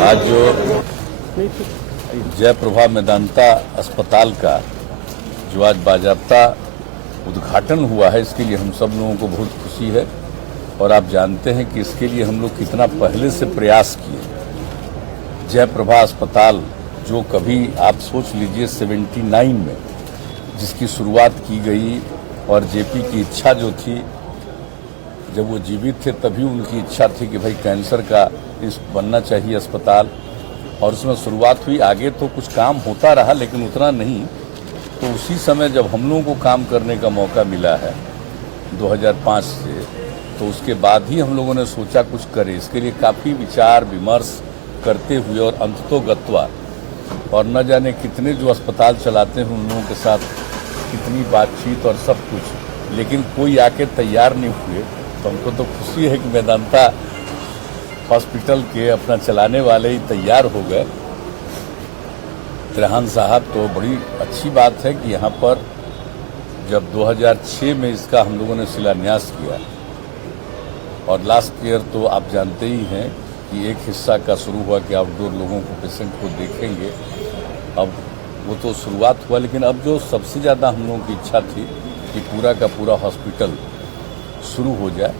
आज जो जयप्रभा मेदांता अस्पताल का जो आज बाजाबता उद्घाटन हुआ है, इसके लिए हम सब लोगों को बहुत खुशी है। और आप जानते हैं कि इसके लिए हम लोग कितना पहले से प्रयास किए। जयप्रभा अस्पताल जो कभी आप सोच लीजिए 79 में जिसकी शुरुआत की गई, और जेपी की इच्छा जो थी, जब वो जीवित थे तभी उनकी इच्छा थी कि भाई कैंसर का इस बनना चाहिए अस्पताल, और उसमें शुरुआत हुई। आगे तो कुछ काम होता रहा लेकिन उतना नहीं। तो उसी समय जब हम लोगों को काम करने का मौका मिला है 2005 से, तो उसके बाद ही हम लोगों ने सोचा कुछ करें। इसके लिए काफ़ी विचार विमर्श करते हुए और अंततोगत्वा, और न जाने कितने जो अस्पताल चलाते हैं उन लोगों के साथ कितनी बातचीत और सब कुछ, लेकिन कोई आके तैयार नहीं हुए। तो हमको तो खुशी है कि मेदांता हॉस्पिटल के अपना चलाने वाले ही तैयार हो गए, त्रेहान साहब। तो बड़ी अच्छी बात है कि यहाँ पर जब 2006 में इसका हम लोगों ने शिलान्यास किया, और लास्ट ईयर तो आप जानते ही हैं कि एक हिस्सा का शुरू हुआ कि आउटडोर लोगों को, पेशेंट को देखेंगे। अब वो तो शुरुआत हुआ, लेकिन अब जो सबसे ज़्यादा हम लोगों की इच्छा थी कि पूरा का पूरा हॉस्पिटल शुरू हो जाए।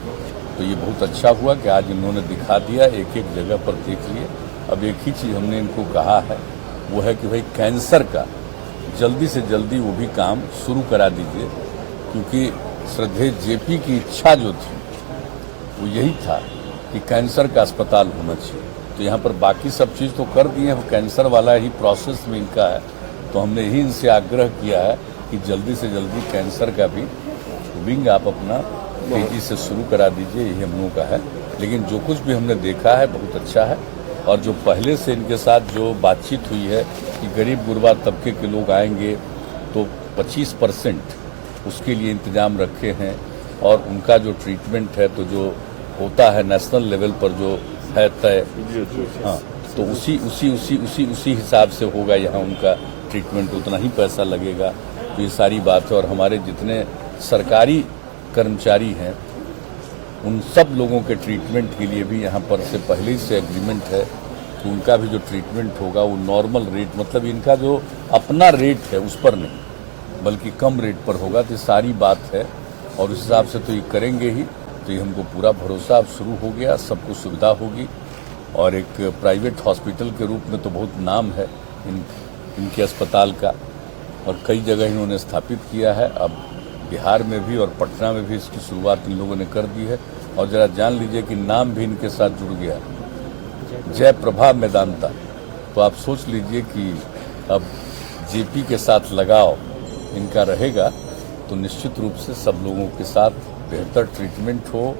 तो ये बहुत अच्छा हुआ कि आज इन्होंने दिखा दिया, एक एक जगह पर देख लिए। अब एक ही चीज़ हमने इनको कहा है, वो है कि भाई कैंसर का जल्दी से जल्दी वो भी काम शुरू करा दीजिए, क्योंकि श्रद्धेय जेपी की इच्छा जो थी वो यही था कि कैंसर का अस्पताल होना चाहिए। तो यहाँ पर बाकी सब चीज़ तो कर दिए हैं, कैंसर वाला ही प्रोसेस में इनका है। तो हमने ही इनसे आग्रह किया है कि जल्दी से जल्दी कैंसर का भी विंग आप अपना तेजी से शुरू करा दीजिए, यही हम लोगों का है। लेकिन जो कुछ भी हमने देखा है बहुत अच्छा है। और जो पहले से इनके साथ जो बातचीत हुई है कि गरीब गुरबा तबके के लोग आएंगे तो 25% उसके लिए इंतजाम रखे हैं, और उनका जो ट्रीटमेंट है तो जो होता है नेशनल लेवल पर जो है तय, हाँ, तो उसी हिसाब से होगा यहाँ उनका ट्रीटमेंट, उतना ही पैसा लगेगा। तो ये सारी बात है। और हमारे जितने सरकारी कर्मचारी हैं उन सब लोगों के ट्रीटमेंट के लिए भी यहाँ पर से पहले ही से एग्रीमेंट है कि उनका भी जो ट्रीटमेंट होगा वो नॉर्मल रेट, मतलब इनका जो अपना रेट है उस पर नहीं बल्कि कम रेट पर होगा। तो सारी बात है, और उस हिसाब से तो ये करेंगे ही। तो ये हमको पूरा भरोसा अब शुरू हो गया, सबको सुविधा होगी। और एक प्राइवेट हॉस्पिटल के रूप में तो बहुत नाम है इनके अस्पताल का, और कई जगह इन्होंने स्थापित किया है। अब बिहार में भी और पटना में भी इसकी शुरुआत इन लोगों ने कर दी है। और जरा जान लीजिए कि नाम भी इनके साथ जुड़ गया, जयप्रभा मेदांता। तो आप सोच लीजिए कि अब जेपी के साथ लगाव इनका रहेगा, तो निश्चित रूप से सब लोगों के साथ बेहतर ट्रीटमेंट हो।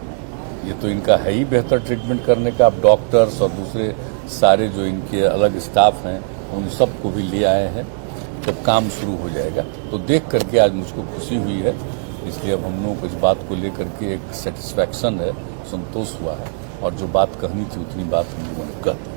ये तो इनका है ही बेहतर ट्रीटमेंट करने का। अब डॉक्टर्स और दूसरे सारे जो इनके अलग स्टाफ हैं उन सबको भी ले आए हैं, तो काम शुरू हो जाएगा। तो देख करके आज मुझको खुशी हुई है। इसलिए अब हम लोगों को इस बात को लेकर के एक सेटिस्फैक्शन है, संतोष हुआ है, और जो बात कहनी थी उतनी बात हम लोगों ने कर दी।